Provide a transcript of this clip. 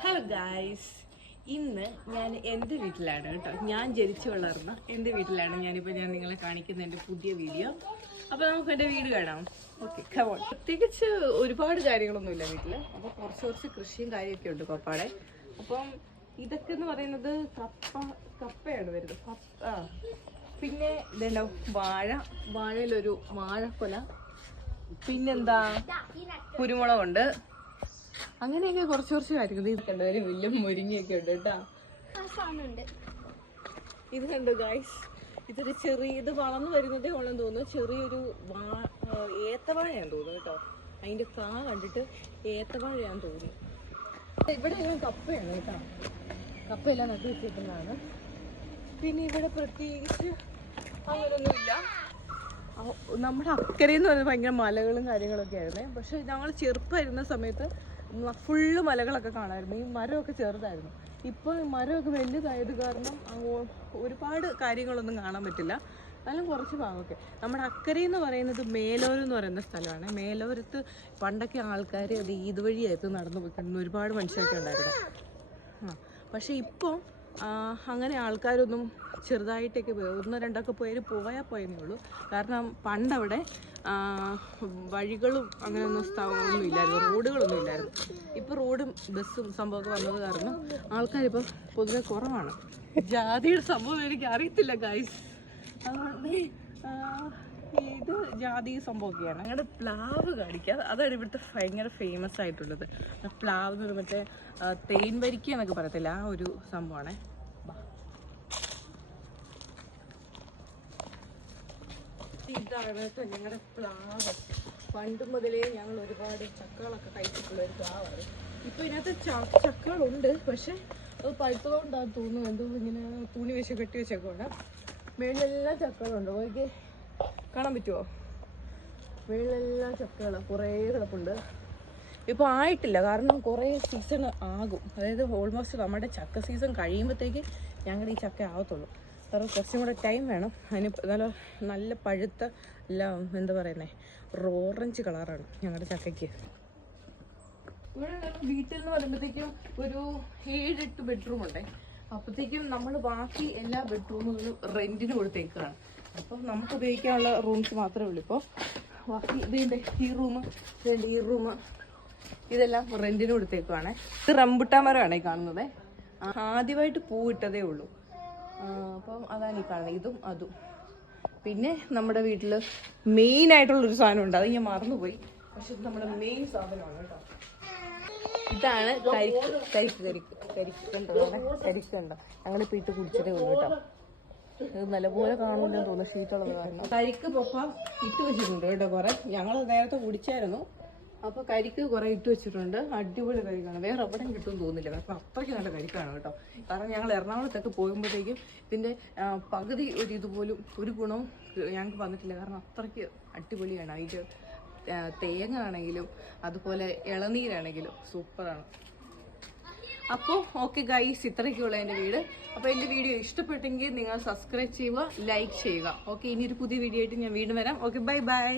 Hello guys, ഇന്ന് ഞാൻ എൻ്റെ വീട്ടിലാണ് കേട്ടോ. ഞാൻ ജനിച്ചു വളർന്ന എൻ്റെ വീട്ടിലാണ് ഞാൻ നിങ്ങളെ കാണിക്കുന്ന എൻ്റെ പുതിയ വീഡിയോ. അപ്പോൾ നമുക്ക് എൻ്റെ വീട് കാണാം. Okay, come on. പ്രത്യേകിച്ച് ഒരുപാട് കാര്യങ്ങളൊന്നുമില്ല വീട്ടിൽ. അപ്പോൾ കുറച്ച് കൃഷിയും കാര്യമൊക്കെ ഉണ്ട് പപ്പാടെ. അപ്പം ഇതൊക്കെ എന്ന് പറയുന്നത് കപ്പയാണ് വരുന്നത്. പിന്നെ ഇതുണ്ടാവും വാഴയിലൊരു വാഴക്കൊല, പിന്നെന്താ കുരുമുളകുണ്ട്, അങ്ങനെയൊക്കെ കുറച്ച് കാര്യങ്ങൾ. ഇത് കണ്ടോ, ഒരു വലിയ മുരിങ്ങയൊക്കെ ഉണ്ട് കേട്ടോ. ഇത് കണ്ടോ ഗായ്സ്, ഇതൊരു ഇത് വളർന്നു വരുന്നതേ ഉള്ളെന്ന് തോന്നുന്നു. ചെറിയൊരു ഏത്തവാഴയാന്ന് തോന്നുന്നു കേട്ടോ. അതിന്റെ കാ കണ്ടിട്ട് ഏത്തവാഴയാന്ന് തോന്നുന്നു. ഇവിടെ എല്ലാം കപ്പയാണ് കേട്ടോ. കപ്പയെല്ലാം നട്ടു വെച്ചിരിക്കുന്നതാണ്. പിന്നെ ഇവിടെ പ്രത്യേകിച്ച് അങ്ങനൊന്നുമില്ല. നമ്മുടെ അക്കരയെന്ന് പറയുന്നത് ഭയങ്കര മലകളും കാര്യങ്ങളൊക്കെ ആയിരുന്നേ. പക്ഷെ ഞങ്ങൾ ചെറുപ്പമായിരുന്ന സമയത്ത് ഫുള്ള് മലകളൊക്കെ കാണാമായിരുന്നു. ഈ മരമൊക്കെ ചെറുതായിരുന്നു. ഇപ്പോൾ മരമൊക്കെ വലുതായത് കാരണം ഒരുപാട് കാര്യങ്ങളൊന്നും കാണാൻ പറ്റില്ല. എന്നാലും കുറച്ച് ഭാഗമൊക്കെ. നമ്മുടെ അക്കരയെന്ന് പറയുന്നത് മേലോരം എന്ന് പറയുന്ന സ്ഥലമാണ്. മേലോരത്ത് പണ്ടൊക്കെ ആൾക്കാർ അത് ഇതുവഴിയായിട്ട് നടന്നു പോയിക്കൊണ്ടിരുന്ന ഒരുപാട് മനുഷ്യരൊക്കെ ഉണ്ടായിരുന്നു. പക്ഷെ ഇപ്പോൾ അങ്ങനെ ആൾക്കാരൊന്നും ചെറുതായിട്ടൊക്കെ ഒന്നോ രണ്ടൊക്കെ പോയാൽ പോയെന്നേ ഉള്ളൂ. കാരണം പണ്ടവിടെ വഴികളും അങ്ങനെയൊന്നും ഒന്നും ഇല്ലായിരുന്നു, റോഡുകളൊന്നും ഇല്ലായിരുന്നു. ഇപ്പോൾ റോഡും ബസ്സും സംഭവമൊക്കെ വന്നത് കാരണം ആൾക്കാരിപ്പോൾ പൊതുവെ കുറവാണ്. ജാതിയുടെ സംഭവം എനിക്ക് അറിയത്തില്ല ഗൈസ്. അതുകൊണ്ട് ഇത് ജാതി സംഭവമൊക്കെയാണ്. ഞങ്ങളുടെ പ്ലാവ് കാണിക്കുക, അതാണ് ഇവിടുത്തെ ഭയങ്കര ഫേമസ് ആയിട്ടുള്ളത്. പ്ലാവ് എന്ന് മറ്റേ തേൻ വരിക്ക എന്നൊക്കെ പറയത്തില്ല, ആ ഒരു സംഭവമാണ്. ഇതാണ് ഞങ്ങളുടെ പ്ലാവ്. പണ്ട് മുതലേ ഞങ്ങൾ ഒരുപാട് ചക്കകളൊക്കെ കഴിച്ചിട്ടുള്ള ഒരു പ്ലാവാണ്. ഇപ്പൊ ഇതിനകത്ത് ചക്കകളുണ്ട്, പക്ഷെ അത് പഴുത്തതുകൊണ്ടാണ് തോന്നുന്നു. എന്തോ ഇങ്ങനെ തുണി വെച്ച് കെട്ടി വെച്ചേക്കോണ്ട് മേളിലെല്ലാം ചക്കകളുണ്ട്. ഓക്കെ, കാണാൻ പറ്റുമോ? മേളിലെല്ലാം ചക്കകൾ കുറേ കിടപ്പുണ്ട്. ഇപ്പോൾ ആയിട്ടില്ല, കാരണം കുറേ സീസൺ ആകും. അതായത് ഓൾമോസ്റ്റ് നമ്മുടെ ചക്ക സീസൺ കഴിയുമ്പോഴത്തേക്ക് ഞങ്ങളുടെ ഈ ചക്ക ആവത്തുള്ളൂ. കാരണം കുറച്ചും കൂടെ ടൈം വേണം അതിന്. നല്ല പഴുത്ത എല്ലാം എന്താ പറയുന്നത്, ഓറഞ്ച് കളറാണ് ഞങ്ങളുടെ ചക്കയ്ക്ക്. ഇവിടെ വീട്ടിൽ നിന്ന് വരുമ്പോഴത്തേക്കും ഒരു 7-8 ബെഡ്റൂം ഉണ്ട്. അപ്പോഴത്തേക്കും നമ്മൾ ബാക്കി എല്ലാ ബെഡ്റൂമുകളും റെൻറ്റിന് കൊടുത്തേക്കാണ്. അപ്പം നമുക്ക് ഉപയോഗിക്കാനുള്ള റൂംസ് മാത്രമേ ഉള്ളൂ. ഇപ്പോൾ ബാക്കി ഇതിൻ്റെ ഈ റൂം ഇതെല്ലാം റെൻറ്റിന് കൊടുത്തേക്കുവാണ്. ഇത് റംബുട്ടാൻ മരമാണ് ഈ കാണുന്നത്. ആദ്യമായിട്ട് പൂവിട്ടതേ ഉള്ളൂ. അപ്പം അതാണ് ഈ കാണുന്നത്, ഇതും അതും. പിന്നെ നമ്മുടെ വീട്ടിൽ മെയിൻ ആയിട്ടുള്ളൊരു സാധനമുണ്ട്, അത് ഞാൻ മറന്നുപോയി. പക്ഷെ ഇത് നമ്മുടെ മെയിൻ സാധനമാണ് കേട്ടോ. ഇതാണ് കരിക്കുണ്ടോ, ഞങ്ങളിപ്പോൾ ഇട്ട് കുടിച്ചതേ ഉള്ളൂ കേട്ടോ. ഇത് നല്ലപോലെ കാണുമല്ലോ തോന്നുന്നു, ഷീറ്റുള്ളത് കാരണം. കരിക്ക് പപ്പ ഇട്ട് വെച്ചിട്ടുണ്ട് കേട്ടോ കുറേ. ഞങ്ങൾ നേരത്തെ കുടിച്ചായിരുന്നു, അപ്പോൾ കരിക്ക് കുറേ ഇട്ട് വെച്ചിട്ടുണ്ട്. അടിപൊളി കരിക്കാണ്, വേറെ എവിടെയും കിട്ടുമെന്ന് തോന്നുന്നില്ല. കാരണം അത്രയ്ക്ക് നല്ല കരിക്കാണ് കേട്ടോ. കാരണം ഞങ്ങൾ എറണാകുളത്തൊക്കെ പോകുമ്പോഴത്തേക്കും ഇതിൻ്റെ പകുതി ഇതുപോലും ഒരു ഗുണവും ഞങ്ങൾക്ക് വന്നിട്ടില്ല. കാരണം അത്രയ്ക്ക് അടിപൊളിയാണ്. അതിൻ്റെ തേങ്ങ ആണെങ്കിലും അതുപോലെ ഇളനീരാണെങ്കിലും സൂപ്പറാണ്. അപ്പോൾ ഓക്കെ ഗൈസ്, ഇത്രയ്ക്കുള്ള എൻ്റെ വീട്. അപ്പോൾ എൻ്റെ വീഡിയോ ഇഷ്ടപ്പെട്ടെങ്കിൽ നിങ്ങൾ സബ്സ്ക്രൈബ് ചെയ്യുക, ലൈക്ക് ചെയ്യുക. ഓക്കെ, ഇനിയൊരു പുതിയ വീഡിയോ ആയിട്ട് ഞാൻ വീണ്ടും വരാം. Okay, by.